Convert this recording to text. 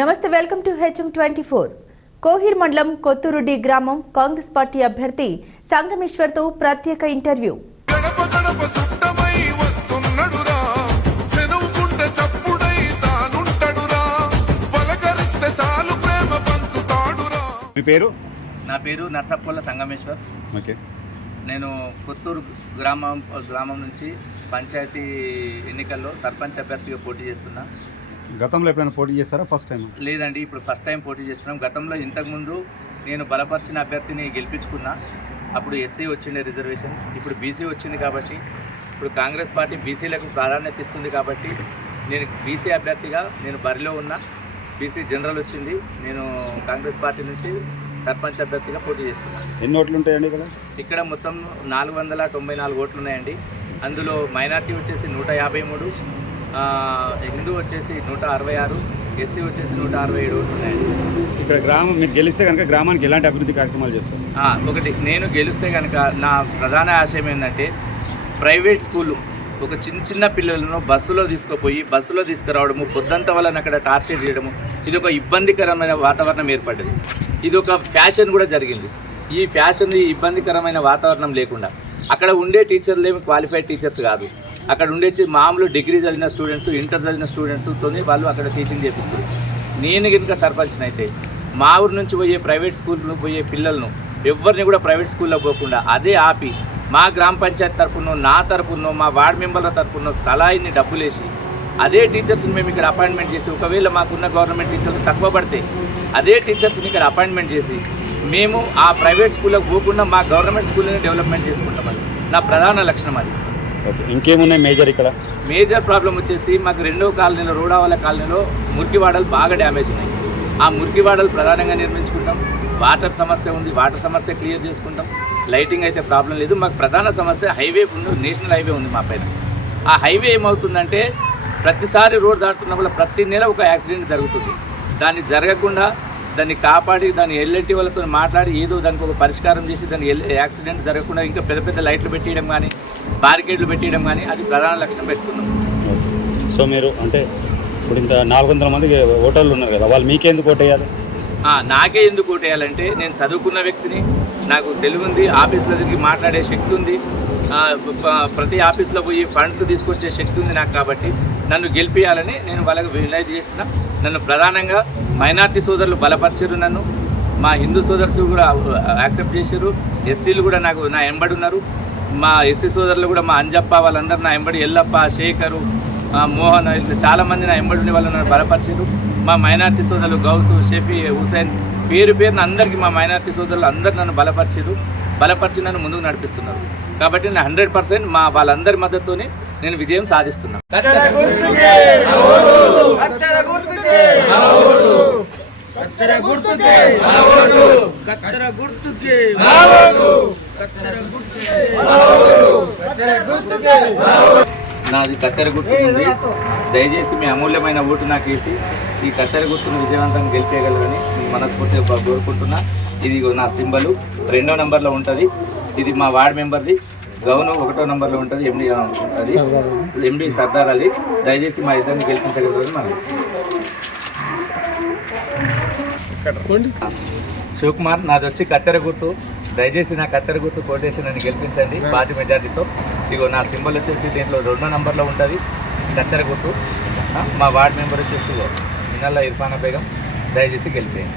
నమస్తే, welcome to HM24. Kohir మండలం కొత్తూరుడి గ్రామం కాంగ్రెస్ పార్టీ అభ్యర్థి సంగమేశ్వర్తో ప్రత్యేక ఇంటర్వ్యూ. నా పేరు నర్సప్పొల్ల సంగమేశ్వర్. నేను కొత్తూరు గ్రామం నుంచి పంచాయతీ ఎన్నికల్లో సర్పంచ్ అభ్యర్థిగా పోటీ చేస్తున్నా. గతంలో ఎప్పుడైనా పోటీ చేస్తారా? First time? లేదండి, ఇప్పుడు ఫస్ట్ టైం పోటీ చేస్తున్నాం. గతంలో ఇంతకుముందు నేను బలపరిచిన అభ్యర్థిని గెలిపించుకున్నా. అప్పుడు ఎస్సీ వచ్చిండే రిజర్వేషన్, ఇప్పుడు బీసీ వచ్చింది. కాబట్టి ఇప్పుడు కాంగ్రెస్ పార్టీ బీసీలకు ప్రాధాన్యత ఇస్తుంది. కాబట్టి నేను బీసీ అభ్యర్థిగా నేను బరిలో ఉన్నా. బీసీ జనరల్ వచ్చింది. నేను కాంగ్రెస్ పార్టీ నుంచి సర్పంచ్ అభ్యర్థిగా పోటీ చేస్తున్నాను. ఎన్ని ఓట్లు ఉంటాయండి ఇక్కడ మొత్తం 494 ఓట్లు ఉన్నాయండి. అందులో మైనార్టీ వచ్చేసి 153, హిందూ వచ్చేసి 166, ఎస్సీ వచ్చేసి 167 ఓట్లు ఉన్నాయండి. ఇక్కడ గ్రామం మీరు గెలిస్తే కనుక గ్రామానికి ఎలాంటి అభివృద్ధి కార్యక్రమాలు చేస్తారు? ఒకటి, నేను గెలిస్తే కనుక నా ప్రధాన ఆశయం ఏంటంటే ప్రైవేట్ స్కూళ్ళు ఒక చిన్న పిల్లలను బస్సులో తీసుకురావడము, పొద్దంతా వాళ్ళని అక్కడ టార్చర్ చేయడము, ఇది ఒక ఇబ్బందికరమైన వాతావరణం ఏర్పడ్డది. ఇది ఒక ఫ్యాషన్ కూడా జరిగింది. ఈ ఫ్యాషన్, ఈ ఇబ్బందికరమైన వాతావరణం లేకుండా అక్కడ ఉండే టీచర్లు ఏమి క్వాలిఫైడ్ టీచర్స్ కాదు. అక్కడ ఉండే మామూలు డిగ్రీ చదివిన స్టూడెంట్స్, ఇంటర్ చదివిన స్టూడెంట్స్తో వాళ్ళు అక్కడ టీచింగ్ చేపిస్తారు. నేను కనుక సర్పంచ్ని అయితే మా ఊరు నుంచి పోయే ప్రైవేట్ స్కూల్లో పోయే పిల్లలను ఎవరిని కూడా ప్రైవేట్ స్కూల్లో పోకుండా అదే ఆపి మా గ్రామ పంచాయతీ తరపునో, నా తరపునో, మా వార్డు మెంబర్ల తరపునో తలా ఇన్ని డబ్బులేసి అదే టీచర్స్ని మేము ఇక్కడ అపాయింట్మెంట్ చేసి, ఒకవేళ మాకున్న గవర్నమెంట్ టీచర్లు తక్కువ పడితే అదే టీచర్స్ని ఇక్కడ అపాయింట్మెంట్ చేసి మేము ఆ ప్రైవేట్ స్కూల్లోకి పోకుండా మా గవర్నమెంట్ స్కూల్ని డెవలప్మెంట్ చేసుకుంటామని నా ప్రధాన లక్షణం. అది ఇంకేమున్నాయి మేజర్ ప్రాబ్లం వచ్చేసి మాకు 2వ కాలనీలో, రోడావాల కాలనీలో మురికివాడలు బాగా డ్యామేజ్ ఉన్నాయి. ఆ మురికివాడలు ప్రధానంగా నిర్మించుకుంటాం. వాటర్ సమస్య ఉంది, వాటర్ సమస్య క్లియర్ చేసుకుంటాం. లైటింగ్ అయితే ప్రాబ్లం లేదు. మాకు ప్రధాన సమస్య హైవే ఉంది, నేషనల్ హైవే ఉంది మా పైన. ఆ హైవే ఏమవుతుందంటే ప్రతిసారి రోడ్ దాటుతున్నప్పుడు ప్రతి నెల ఒక యాక్సిడెంట్ జరుగుతుంది. దాన్ని జరగకుండా దాన్ని కాపాడి దాన్ని ఎల్ఎన్టీ వాళ్ళతో మాట్లాడి ఏదో దానికి ఒక పరిష్కారం చేసి దాన్ని యాక్సిడెంట్ జరగకుండా ఇంకా పెద్ద పెద్ద లైట్లు పెట్టేయడం కానీ, బారికేడ్లు పెట్టేయడం కానీ, అది ప్రధాన లక్ష్యం పెట్టుకున్నాం. సో మీరు అంటే ఇప్పుడు ఇంత 400 మంది ఓటర్లు ఉన్నారు కదా, వాళ్ళు మీకెందుకు ఓటేయాలి? నాకే ఎందుకు ఓటేయాలంటే నేను చదువుకున్న వ్యక్తిని, నాకు తెలివి ఉంది, ఆఫీసులో తిరిగి మాట్లాడే శక్తి ఉంది, ప్రతి ఆఫీస్లో పోయి ఫండ్స్ తీసుకొచ్చే శక్తి ఉంది నాకు. కాబట్టి నన్ను గెలిపించాలని నేను వాళ్ళకి వినతి చేస్తున్నా. నన్ను ప్రధానంగా మైనార్టీ సోదరులు బలపరిచారు, నన్ను మా హిందూ సోదరులు కూడా యాక్సెప్ట్ చేశారు. ఎస్సీలు కూడా నా ఎంబడి ఉన్నారు. మా ఎస్సీ సోదరులు కూడా, మా అంజప్ప వాళ్ళందరూ నా ఎంబడి, ఎల్లప్ప, శేఖరు, మోహన్, చాలామంది నా ఎంబడి ఉండి వాళ్ళు నన్ను బలపరిచారు. మా మైనార్టీ సోదరులు గౌసు, షఫీ, హుసేన్, పేరున అందరికీ మా మైనార్టీ సోదరులు అందరూ నన్ను బలపరిచి నన్ను ముందుకు నడిపిస్తున్నారు. కాబట్టి నేను 100% మా వాళ్ళందరి మద్దతుతోనే నేను విజయం సాధిస్తున్నాను. నాది కత్తెర గుర్తు ఉంది. దయచేసి మీ అమూల్యమైన ఓటు నాకు వేసి ఈ కత్తెర గుర్తును విజయవంతంగా గెలిపేయగలరని మనస్ఫూర్తిగా కోరుకుంటున్నా. ఇది నా సింబలు 2వ నెంబర్లో ఉంటుంది. ఇది మా వార్డ్ మెంబర్ది. గౌను 1వ నెంబర్లో ఉంటుంది. ఎండి సర్దార్ అది. దయచేసి మా ఇద్దరిని గెలిపించగలరని మనం. శివకుమార్, నాది వచ్చి కత్తెర గుర్తు. దయచేసి నా కత్తెర గుర్తు కోటేసి నన్ను గెలిపించండి భారీ మెజార్టీతో. ఇగో నా సింబల్ వచ్చేసి దీంట్లో 2వ నెంబర్లో ఉంటుంది కత్తెర గుర్తు. మా వార్డ్ మెంబర్ వచ్చేసి మినల్లా ఇర్ఫానా బేగం. దయచేసి గెలిపేయండి.